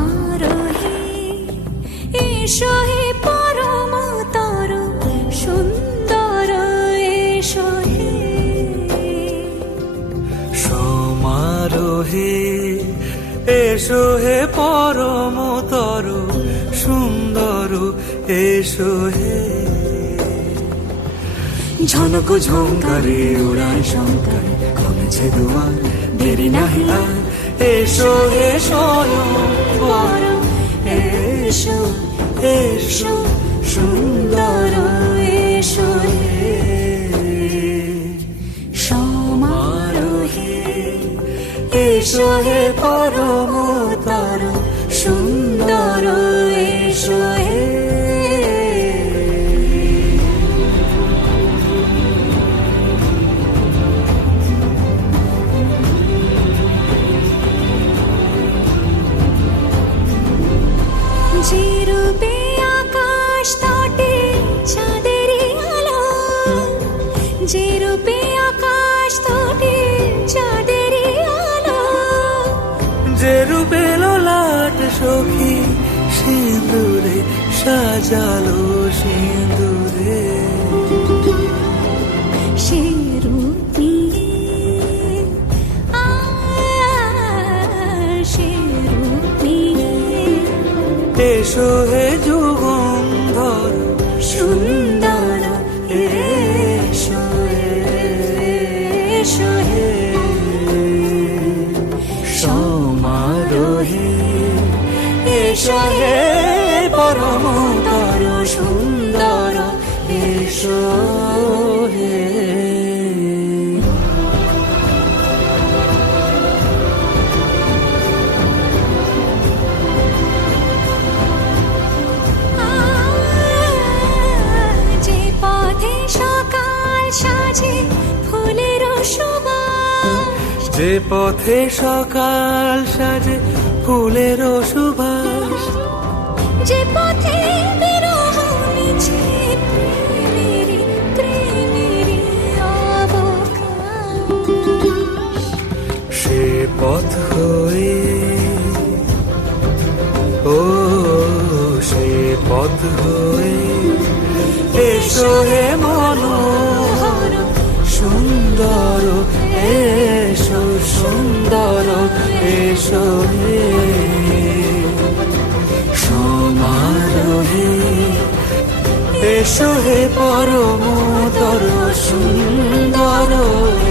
সমারোহে এসো হে পরমতর সুন্দর এসো হে। ঝনক ঝঙ্কারে উড়ায় শঙ্কর কমেছে দুয়ার দেরি নাহি আর। এসো হে স্বয়ং এসো এসো সুন্দর এসো হে পরমতর সুন্দর যে রূপে লোলাট সখী সিঁদুরে সাজালো সিঁদুরে। এসো হে এসো হে পরমতর সুন্দর এসো হে। যে পথে সকাল সাজে ফুলের সুবাস। যে পথে সে পথ হয়ে ও সে পথ হয়ে এসো হে মনোহর সুন্দর এসো হে। সমারোহে এসো হে পরমতর সুন্দর। এসো